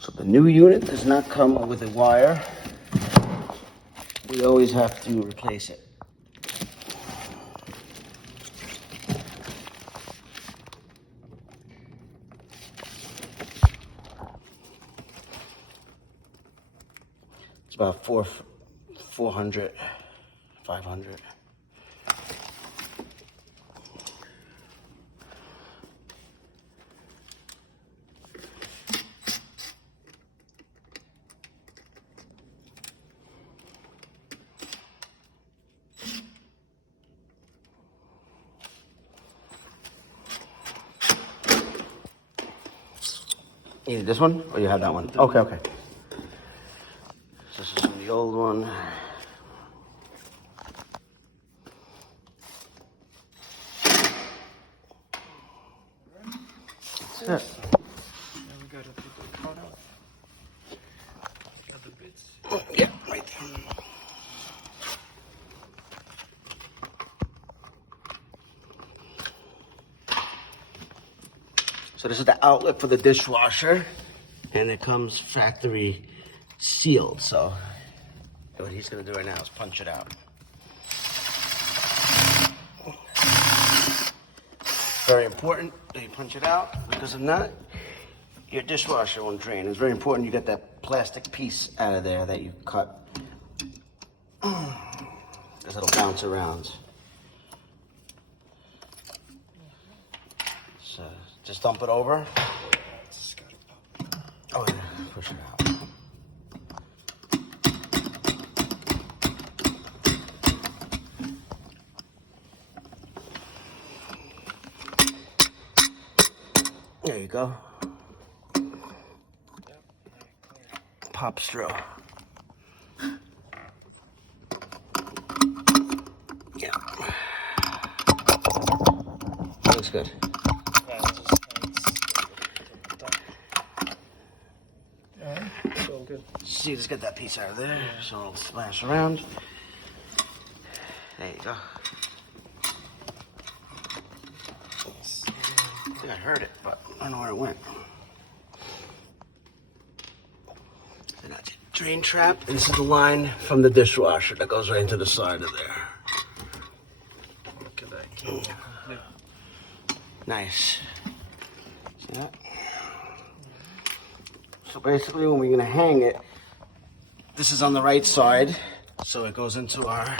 So the new unit does not come with a wire. We always have to replace it. It's about 400, 500. You need this one, or you have that one? Okay, okay. This is from the old one. That's it. Now we gotta put the card out. Other bits. Yeah, right there. So this is the outlet for the dishwasher, and it comes factory sealed. So what he's gonna do right now is punch it out. Very important that you punch it out, because if not, your dishwasher won't drain. It's very important you get that plastic piece out of there that you cut, because it'll bounce around. So just dump it over. Oh yeah, push it out. There you go. Pops through. Yeah. Looks good. It's all good. See, just get that piece out of there, so it'll splash around. There you go. I think I heard it, but I don't know where it went. So that's your drain trap, and this is the line from the dishwasher that goes right into the side of there. Look at that. Yeah. Nice. See that? So basically, when we're gonna hang it, this is on the right side, so it goes into our